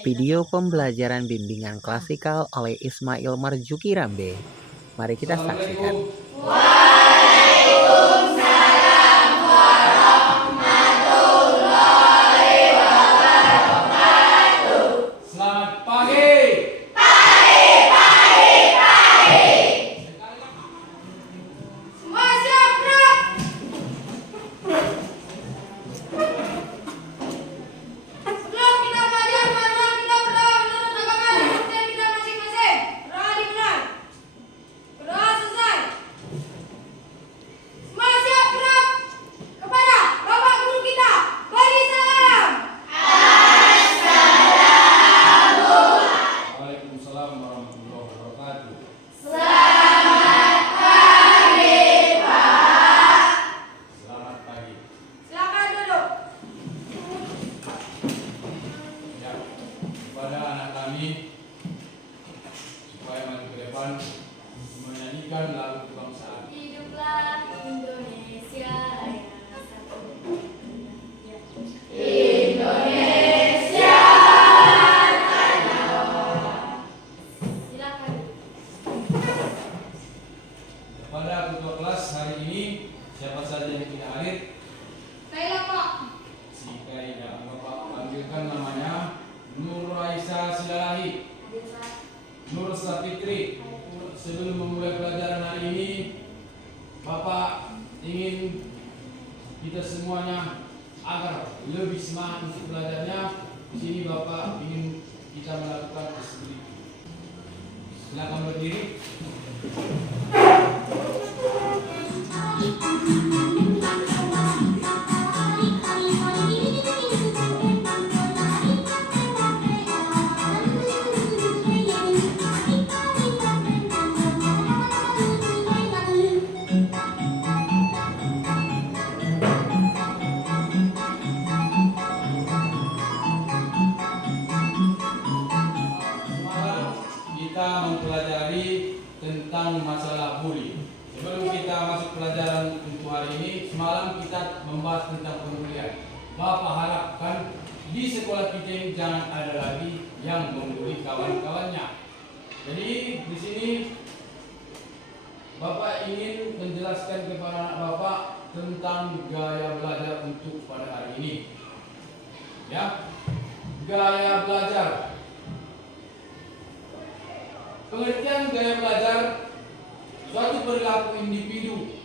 Video pembelajaran bimbingan klasikal oleh Ismail Marzuki Rambe. Mari kita saksikan. Selamat pagi. Semua siap, gerak. Sebelum kita belajar, mari kita berdoa menurut agama dan budaya kita masing-masing. Berdoa dimulai. Berdoa selesai. Semua siap, gerak. Kepada Bapak Guru kita, beri salam. Waalaikumsalam warahmatullahi wabarakatuh. Selamat pagi. Silakan duduk. Ya, kepada anak kami supaya maju ke depan menyanyikan lagu kebangsaan. Hiduplah Indonesia Raya satu. Silakan. Kepada ketua kelas hari ini siapa saja yang tidak hadir, Saya Pak. jika tidak Bapak panggilkan namanya Nur Raisa Silalahi, Nur Sapitri. Sebelum memulai pelajaran hari ini, Bapak ingin kita semuanya agar lebih semangat untuk belajarnya. Di sini Bapak ingin kita melakukan seperti itu. Silakan berdiri. Semalam kita mempelajari tentang masalah bully. Sebelum kita masuk pelajaran untuk hari ini, semalam kita membahas tentang pembulian. Bapak harapkan di sekolah kita ini jangan ada lagi yang membuli kawan-kawannya. Jadi di sini Bapak ingin menjelaskan kepada anak Bapak tentang gaya belajar untuk pada hari ini. Ya, gaya belajar. Pengertian gaya belajar, suatu perilaku individu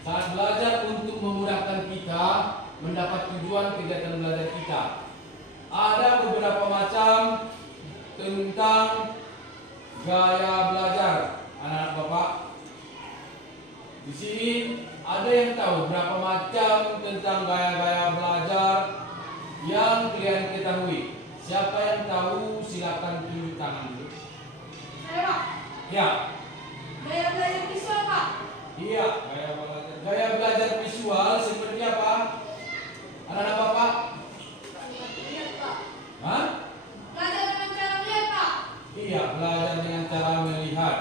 saat belajar untuk memudahkan kita mendapat tujuan kegiatan belajar kita. Ada beberapa macam tentang gaya belajar, anak-anak Bapak. Di sini ada yang tahu berapa macam tentang gaya-gaya belajar yang kalian ketahui? Siapa yang tahu silakan tunjuk tangan dulu. Saya Pak. Ya. Gaya belajar visual Pak. Iya, gaya belajar visual seperti apa? Anak-anak Bapak? Lihat Pak. Hah? Belajar dengan cara melihat Pak. Iya, belajar dengan cara melihat.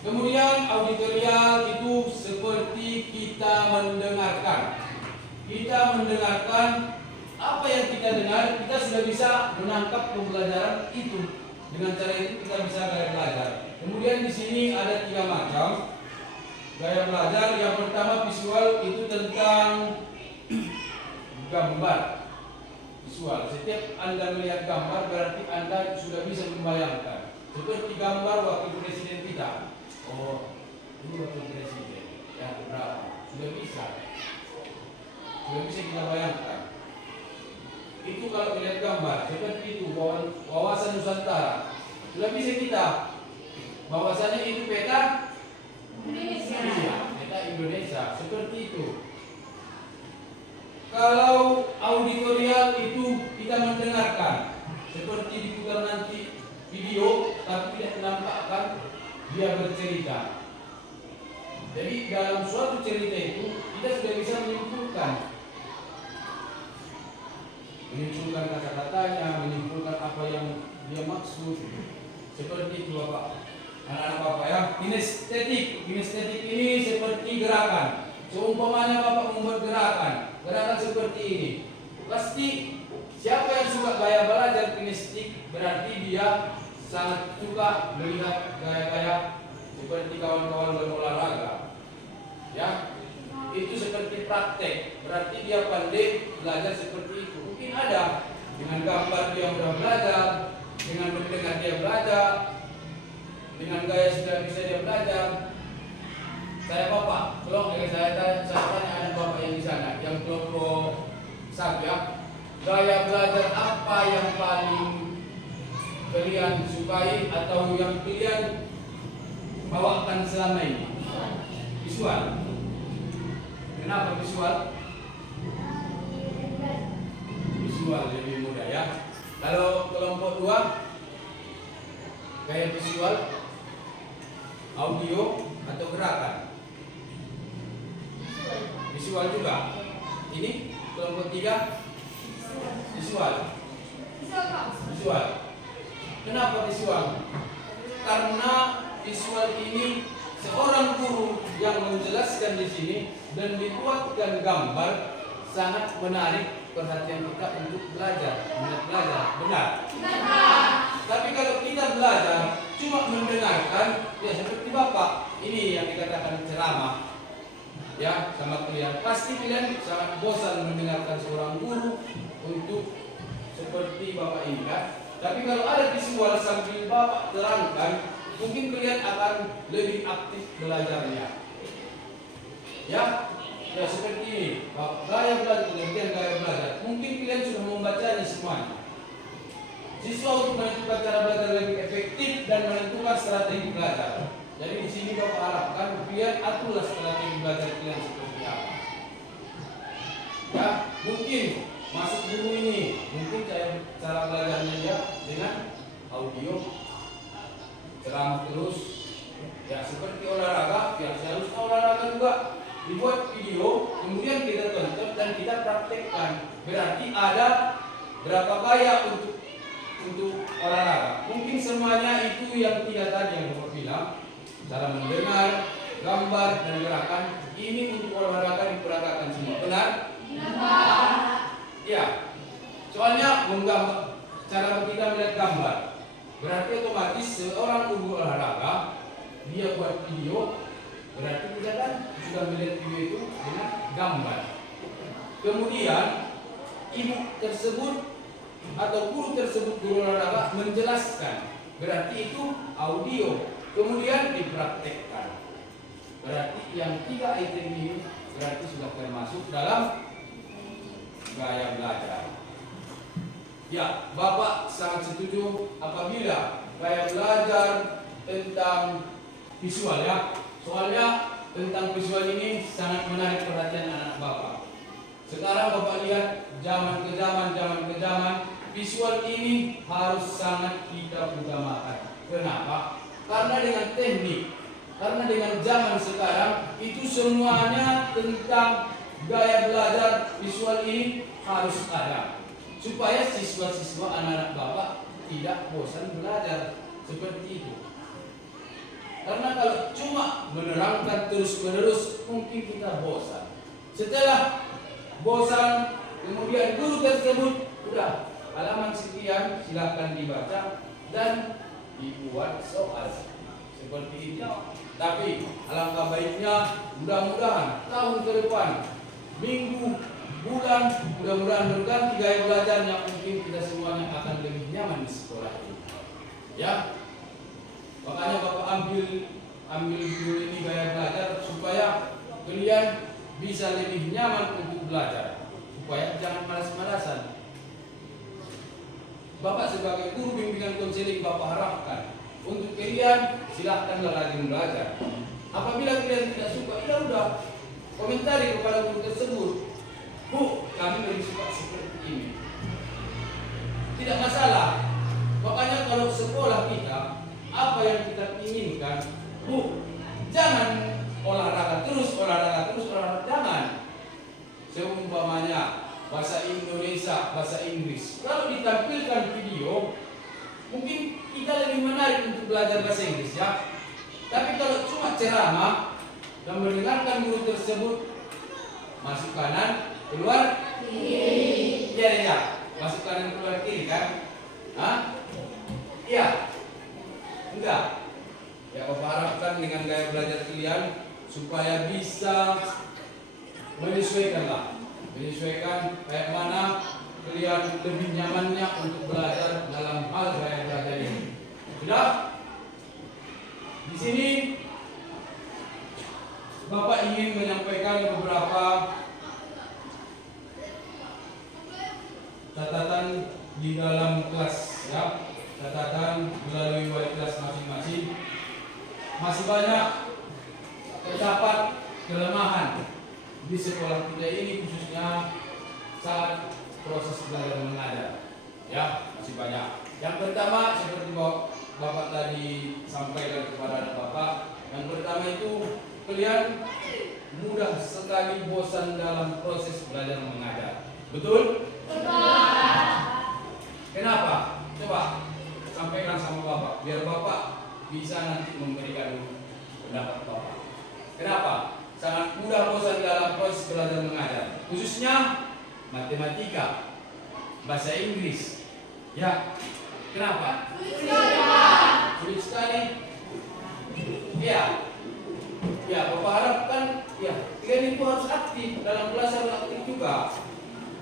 Kemudian auditorial itu seperti kita mendengarkan. Kita mendengarkan apa yang kita dengar, kita sudah bisa menangkap pembelajaran itu. Dengan cara itu kita bisa gaya belajar. Kemudian di sini ada 3 macam gaya belajar. Yang pertama visual, itu tentang gambar visual. Setiap Anda melihat gambar berarti Anda sudah bisa membayangkan. Seperti gambar wakil presiden kita. Oh, ini wakil presiden yang berapa? Sudah bisa kita bayangkan. Itu kalau melihat gambar seperti itu, wawasan Nusantara. Sudah bisa kita bahwasannya itu peta Indonesia. Iya, peta Indonesia seperti itu. Kalau auditorial itu kita mendengarkan, seperti diputar nanti video tapi tidak menampakkan dia bercerita. Jadi dalam suatu cerita itu kita sudah bisa menyimpulkan kata-katanya, menyimpulkan apa yang dia maksud. Seperti itu Bapak. Anak-anak Bapak ya, kinestetik ini seperti gerakan. Seumpamanya Bapak membuat gerakan seperti ini. Pasti siapa yang suka gaya belajar kinestetik berarti dia sangat suka melihat gaya-gaya seperti kawan-kawan berolahraga. Ya, itu seperti praktek, berarti dia pandai belajar seperti itu. Mungkin ada dengan gambar dia mudah belajar, dengan mendengar dia belajar, dengan gaya sudah bisa dia belajar. Saya bapak, tolong saya tanya ada bapak yang di sana, yang kelompok Sabya, gaya belajar apa yang paling kalian sukai atau yang kalian bawakan selama ini? Visual. Kenapa visual? Visual lebih mudah ya. Kalau kelompok 2, gaya visual, audio atau gerakan? Visual juga. Ini kelompok 3, visual. Visual. Kenapa visual? Karena visual ini seorang guru yang menjelaskan di sini dan dibuatkan gambar sangat menarik perhatian kita untuk belajar, benar. Tapi kalau kita belajar cuma mendengarkan, ya seperti bapak ini yang dikatakan ceramah, ya sama kalian, pasti kalian sangat bosan mendengarkan seorang guru untuk seperti bapak ini kan. Tapi kalau ada visual sambil bapak terangkan, mungkin kalian akan lebih aktif belajarnya. Ya seperti ini. Gaya belajar, pengertian gaya belajar. Mungkin kalian sudah membacanya semuanya. Siswa untuk menentukan cara belajar lebih efektif dan menentukan strategi belajar. Jadi di sini bapak harapkan kalian aturlah strategi belajar kalian seperti apa. Ya, mungkin masuk guru ini, mungkin cara belajarnya dia dengan audio, ceramah terus, ya seperti olahraga, ya seharusnya olahraga juga dibuat video, kemudian kita tonton dan kita praktekkan. Berarti ada berapa gaya untuk olahraga. Mungkin semuanya itu yang 3 tadi yang bapak bilang, cara mendengar, gambar dan gerakan. Ini untuk olahraga diperagakan semua. Benar? Ya, soalnya cara kita melihat gambar, berarti otomatis seorang guru olahraga dia buat video, berarti kita kan sudah melihat video itu dengan gambar. Kemudian ibu tersebut atau guru tersebut, guru olahraga menjelaskan, berarti itu audio, kemudian dipraktekkan. Berarti yang 3 item ini berarti sudah termasuk dalam gaya belajar. Ya, bapak sangat setuju apabila gaya belajar tentang visual ya. Soalnya tentang visual ini sangat menarik perhatian anak bapak. Sekarang bapak lihat zaman ke zaman, visual ini harus sangat kita utamakan. Kenapa? Karena dengan teknik, karena dengan zaman sekarang itu semuanya tentang gaya belajar visual ini harus ada supaya siswa-siswa anak-anak bapak tidak bosan belajar seperti itu. Karena kalau cuma menerangkan terus-menerus mungkin kita bosan. Setelah bosan, kemudian guru tersebut udah halaman sekian silakan dibaca dan dibuat soal seperti itu. Tapi alangkah baiknya mudah-mudahan tahun ke depan, minggu, bulan, mudah-mudahan berganti gaya belajar yang mungkin kita semuanya akan lebih nyaman di sekolah ini. Ya, makanya bapak ambil dulu ini gaya belajar supaya kalian bisa lebih nyaman untuk belajar, supaya jangan malas-malasan. Bapak sebagai guru bimbingan konseling bapak harapkan untuk kalian silahkanlah rajin belajar. Apabila kalian tidak suka, ya udah komentari kepada guru tersebut. Bu, kami lebih suka seperti ini. Tidak masalah. Makanya kalau sekolah kita, apa yang kita inginkan, Bu, jangan olahraga terus, jangan. Seumpamanya bahasa Indonesia, bahasa Inggris. Kalau ditampilkan video, mungkin kita lebih menarik untuk belajar bahasa Inggris ya. Tapi kalau cuma ceramah dan mendengarkan guru tersebut, masuk kanan, keluar kiri. Ya, masuk kanan keluar kiri kan? Hah? Iya? Enggak? Ya, Bapak harapkan dengan gaya belajar kalian supaya bisa menyesuaikan kayak mana kalian lebih nyamannya untuk belajar dalam hal gaya belajar ini. Sudah? Di sini Bapak ingin menyampaikan beberapa catatan di dalam kelas, ya. Catatan melalui wali kelas masing-masing. Masih banyak terdapat kelemahan di sekolah kita ini, khususnya saat proses belajar mengajar. Ya, masih banyak. Yang pertama, seperti Bapak tadi sampaikan kepada anak Bapak, yang pertama itu kalian mudah sekali bosan dalam proses belajar mengajar. Betul? Kenapa? Coba sampaikan sama Bapak, biar Bapak bisa nanti memberikan pendapat Bapak. Kenapa? Sangat mudah bosan dalam proses belajar mengajar, khususnya matematika, bahasa Inggris. Ya, kenapa? Sulit sekali. Ya, ya, Bapak harapkan ya kalian itu harus aktif dalam kelas, harus aktif juga.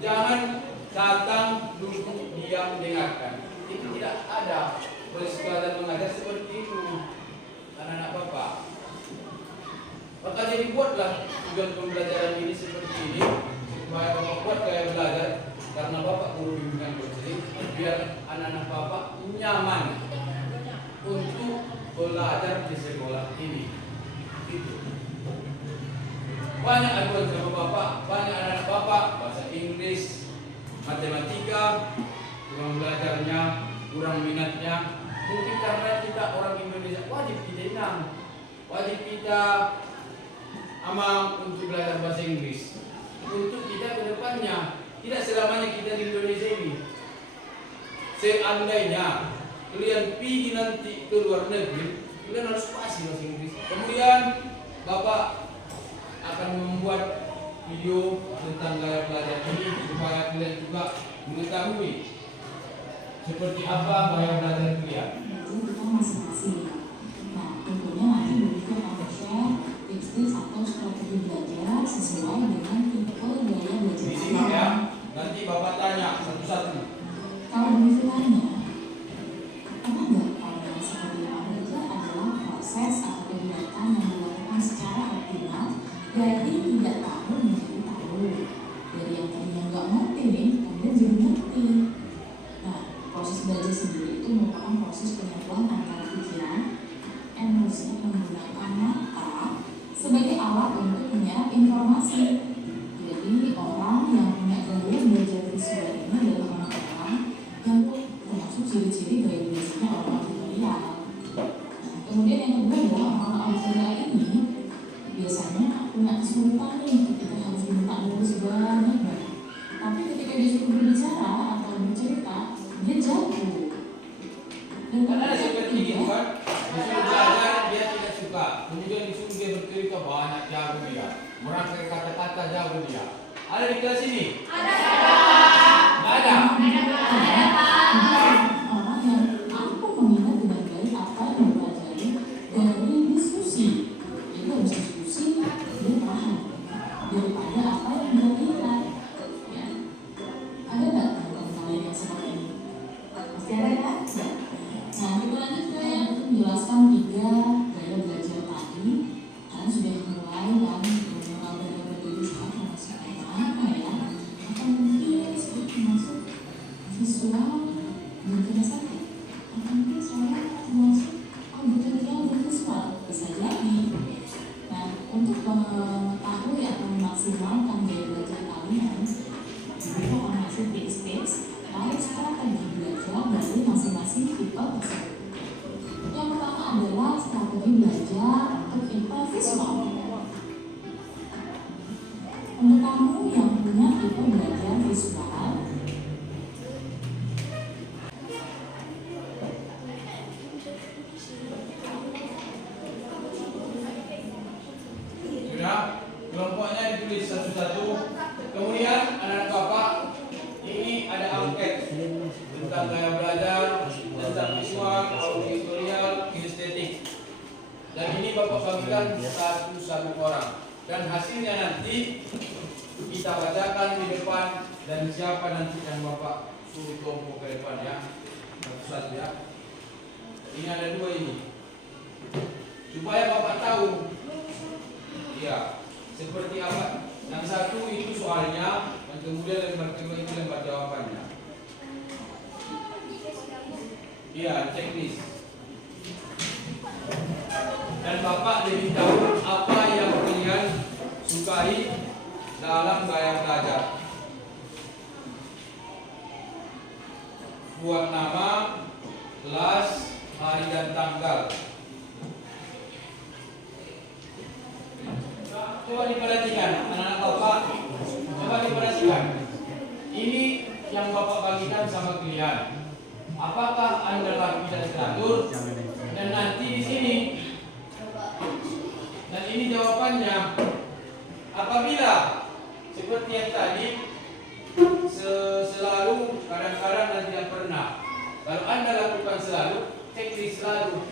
Jangan datang duduk diam dengarkan. Itu tidak ada proses belajar mengajar seperti itu, anak-anak Bapak. Maka jadi buatlah tujuan pembelajaran ini seperti ini supaya Bapak buat gaya belajar, karena Bapak guru bimbingan konseling, biar anak-anak Bapak nyaman untuk belajar di sekolah ini. Gitu. Banyak aduan sama Bapak, banyak anak-anak Bapak bahasa Inggris, matematika, kurang belajarnya, kurang minatnya. Mungkin karena kita orang Indonesia wajib kita inang, wajib kita amal untuk belajar bahasa Inggris. Untuk kita ke depannya, tidak selamanya kita di Indonesia ini. Seandainya kalian pergi nanti ke luar negeri, kalian harus pasti bahasa Inggris. Kemudian Bapak akan membuat video tentang gaya belajar ini supaya kalian juga mengetahui seperti apa gaya belajar kalian. Kita masing-masing. Nah, tentunya nanti berikut akan share tips-tips atau strategi belajar sesuai dengan tipe gaya belajar. Disimak ya. Nanti Bapak tanya satu-satu. Kalau demikiannya, apa enggak kalau seperti yang ada adalah proses atau kegiatan yang dilakukan secara optimal dari tidak tahu menjadi tahu, dari yang tadinya nggak ngerti nih kemudian jadi ngerti. Nah, proses belajar sendiri itu merupakan proses penyatuan antara pikiran, emosi menggunakan mata sebagai alat untuk menyerap informasi. Jadi orang yang punya gaya belajar visual ini adalah orang-orang yang termasuk ciri-ciri gaya belajarnya orang auditorial. Kemudian yang kedua adalah orang auditorial ini biasanya punya kesulitan nih ketika harus diminta nulis banyak. Tapi ketika disuruh berbicara atau bercerita, dia jauh. Dan Kan ada seperti itu kan, disuruh belajar dia tidak suka, kemudian disuruh dia bercerita banyak, jago dia, merangkai kata-kata jago dia. Ada di kelas ini? Ada. orang yang aku meminat dengan baik apa yang dipelajari dari diskusi. Itu harus diskusi, dia paham daripada apa yang dia lihat. Ya. Ada nggak teman-teman kalian yang seperti ini? Pasti ada kan? Ya. Nah, kita lanjut ke yang menjelaskan 3 gaya belajar tadi. Kalian sudah mulai kan mengenal gaya berdiri sekarang masuk apa ya? Atau mungkin sedikit masuk visual dan kinestetik. Atau mungkin saya masuk auditorial dan visual, bisa jadi. Nah, untuk mengetahui atau memaksimalkan gaya belajar kalian, kita akan masuk tips-tips lalu strategi belajar dari masing-masing tipe tersebut. Yang pertama adalah strategi belajar untuk tipe visual. Untuk kamu yang punya tipe belajar visual, Sudah, kelompoknya ditulis satu-satu. Kemudian anak-anak Bapak, ini ada angket tentang gaya belajar, tentang visual, bagikan satu orang. Dan hasilnya nanti kita bacakan di depan, dan siapa nanti yang Bapak suruh kelompok ke depan ya. Satu-satu ya. Ini ada dua ini. Supaya Bapak tahu ya seperti apa. Yang satu itu soalnya, dan kemudian lembar kedua itu lembar jawabannya. Iya, checklist. Dan Bapak lebih tahu apa yang kalian sukai dalam gaya belajar. Buat nama, kelas, hari dan tanggal. Coba diperhatikan, anak-anak Bapak. Coba diperhatikan. Ini yang Bapak bagikan sama kalian. Apakah Anda rapi dan teratur? Dan nanti di sini, dan ini jawabannya. Apabila seperti yang tadi, selalu, kadang-kadang, dan tidak pernah. Kalau Anda lakukan selalu, checklist selalu.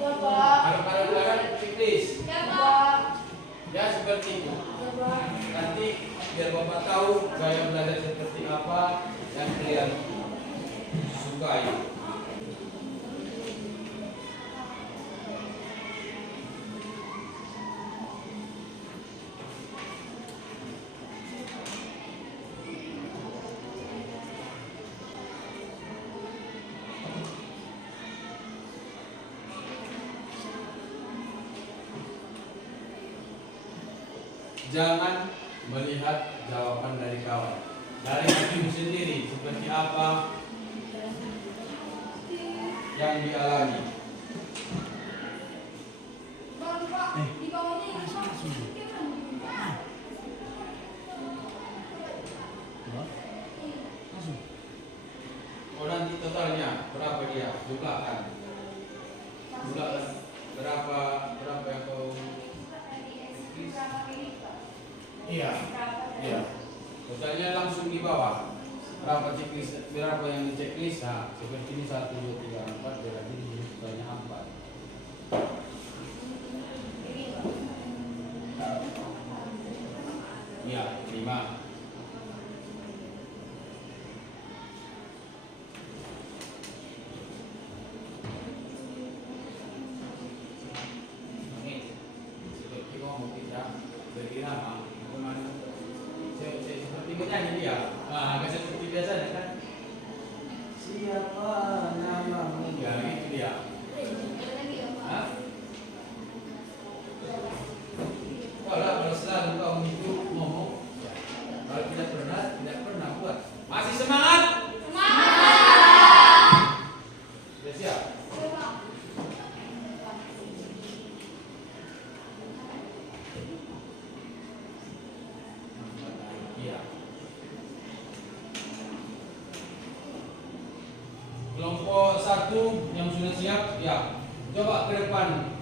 Ya, Pak. Kalau kadang-kadang checklist. Ya, Pak. Ya seperti itu. Ya, Pak. Nanti biar Bapak tahu gaya belajar seperti apa yang kalian sukai. Jangan melihat jawaban dari kawan. Dari dirimu sendiri seperti apa yang dialami. Bang, Pak, di bawahnya ini, Pak. Oh nanti totalnya berapa dia? Jumlahkan. Jumlahkan berapa yang kau? Iya. Iya. Totalnya langsung di bawah. Berapa checklist? Berapa yang di checklist? Nah, seperti ini 1, 2, 3, 4. Berarti di sini totalnya 4. Iya, 5. Ini seperti ngomong kita berkira seperti menyanyi dia. Agak seperti biasanya kan. Siapa namamu? Ya itu dia. Hah? Kalau selalu kamu itu ngomong, kalau tidak pernah buat. Masih semangat? Sudah siap? Iya. Kelompok 1 yang sudah siap, ya. Coba ke depan.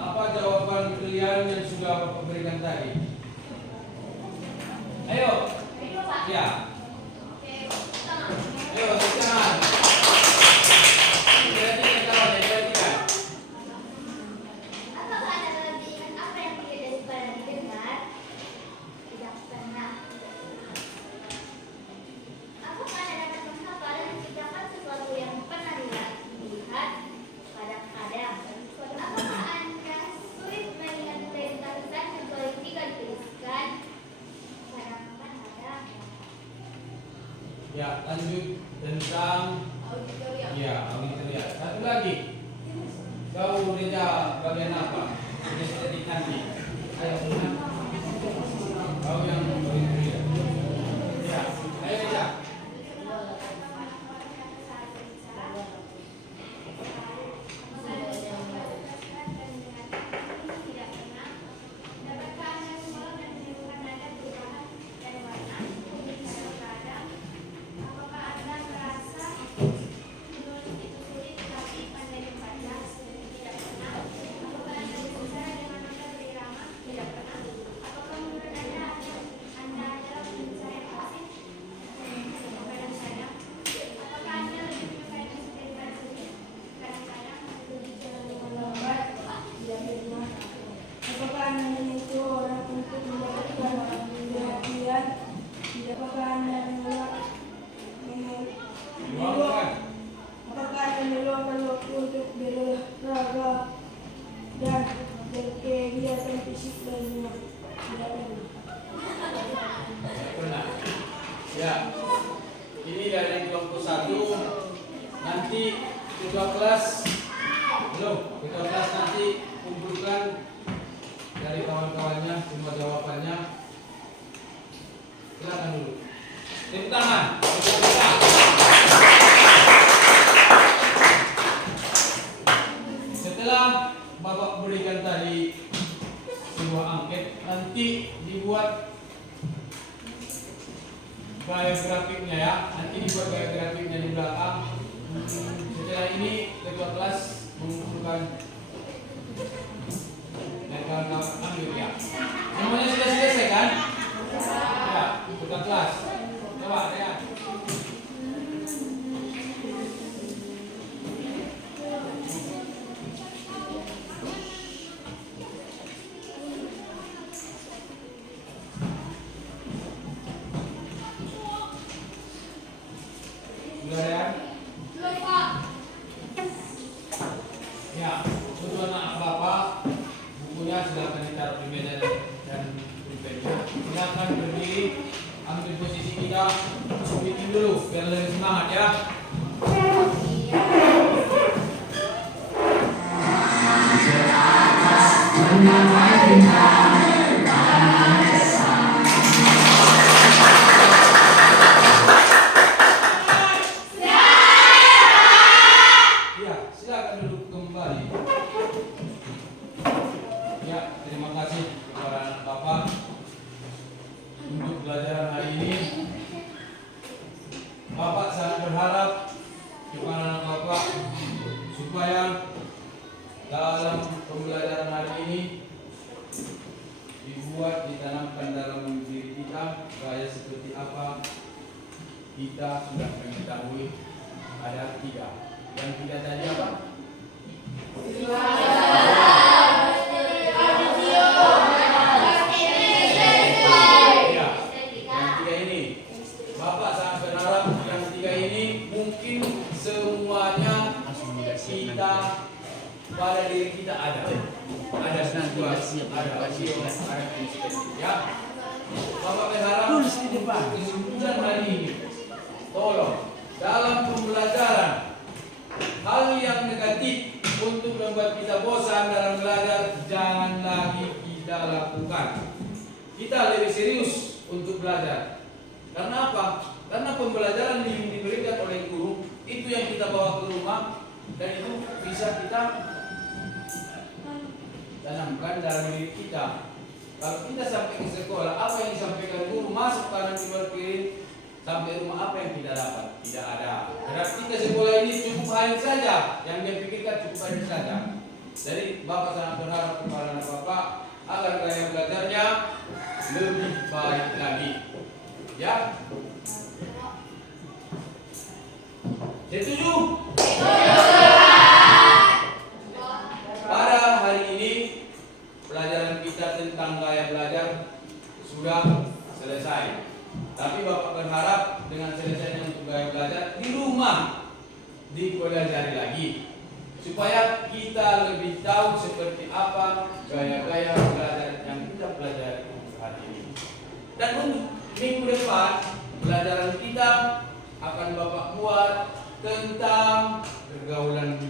Apa jawaban kalian yang sudah Bapak berikan tadi? Ayo. Ya. Ayo, sekarang. Perhatikan kawan, perhatikan. Apakah ada kelebihan apa yang tidak daripada didengar? Tidak pernah. Apakah Anda dapat menghafal dan menciptakan sesuatu yang pernah dilihat? Kadang-kadang. Apakah Anda sulit mengingat perintah tulisan kecuali jika dituliskan? Kadang-kadang. Ya, lanjut tentang auditorium. Satu lagi. Kau Reza bagian apa? Sudah seperti nanti. Ayo pulang. Kau yang auditorium. Ya, ayo Reza. nanti ketua kelas nanti kumpulkan dari kawan-kawannya semua jawabannya. Silakan dulu. Tepuk tangan. Setelah Bapak berikan tadi sebuah angket, nanti dibuat gaya grafiknya ya. Nanti dibuat gaya grafiknya di belakang. Setelah ini ketua kelas mengumpulkan dan kawan-kawan ambil ya. Semuanya sudah selesai kan? Ya, ketua kelas. Coba lihat. Sudah ya? Belum, Pak. Ya, untuk anak Bapak, bukunya silakan ditaruh di meja dan pulpennya. Silakan berdiri, ambil posisi kita, bikin dulu biar lebih semangat ya. Ya, silakan duduk kembali. Ya, terima kasih kepada anak Bapak untuk pelajaran hari ini. Bapak sangat berharap kepada anak Bapak supaya dalam pembelajaran hari ini ditanamkan dalam diri kita gaya seperti apa kita sudah mengetahui. Ada 3. Yang 3 tadi apa? Ya, yang 3 ini. Bapak sangat berharap yang 3 ini mungkin semuanya kita pada diri kita ada. Ada situasi, ada ya. Bapak berharap kesimpulan hari ini, tolong dalam pembelajaran hal yang negatif untuk membuat kita bosan dalam belajar jangan lagi kita lakukan. Kita lebih serius untuk belajar. Karena apa? Karena pembelajaran yang diberikan oleh guru itu yang kita bawa ke rumah dan itu bisa kita tanamkan dalam diri kita. Kalau kita sampai ke sekolah, apa yang disampaikan guru masuk kanan timur kiri, sampai rumah apa yang kita dapat? Tidak ada. Berarti ke sekolah ini cukup hanya saja, yang dia pikirkan cukup hanya saja. Jadi Bapak sangat berharap kepada anak Bapak agar gaya belajarnya lebih baik lagi. Ya? Setuju? Pada hari ini pelajaran kita tentang gaya belajar sudah selesai. Tapi Bapak berharap dengan selesainya untuk gaya belajar di rumah dipelajari lagi supaya kita lebih tahu seperti apa gaya-gaya belajar yang kita pelajari hari ini. Dan untuk minggu depan pelajaran kita akan Bapak buat tentang pergaulan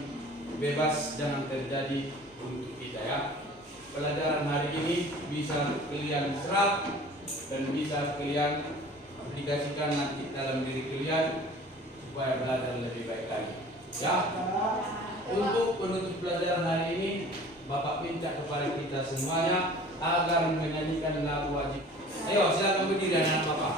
bebas jangan terjadi untuk kita ya. Pelajaran hari ini bisa kalian serap dan bisa kalian aplikasikan nanti dalam diri kalian supaya belajar lebih baik lagi. Ya. Untuk penutup pelajaran hari ini, Bapak minta kepada kita semuanya agar menyanyikan lagu wajib. Ayo, silakan berdiri anak Bapak.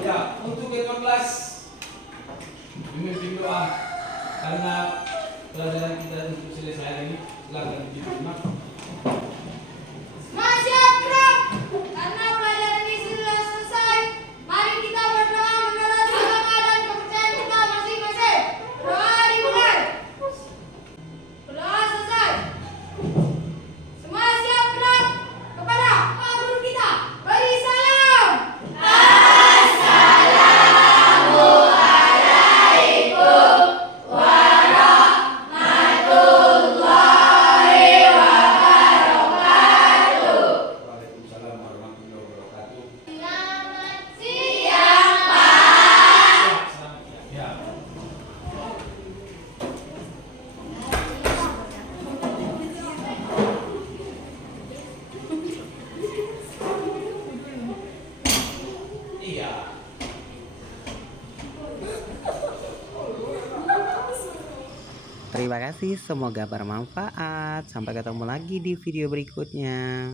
Ya, untuk ketua kelas memimpin doa karena pelajaran kita untuk selesai hari ini. Silakan diterima. Siap, Prof. Karena pelajaran ini sudah selesai, mari kita berdoa menurut agama dan kepercayaan kita masing-masing. Doa dimulai. Doa selesai. Semua siap gerak kepada Pak Guru kita. Terima kasih, semoga bermanfaat. Sampai ketemu lagi di video berikutnya.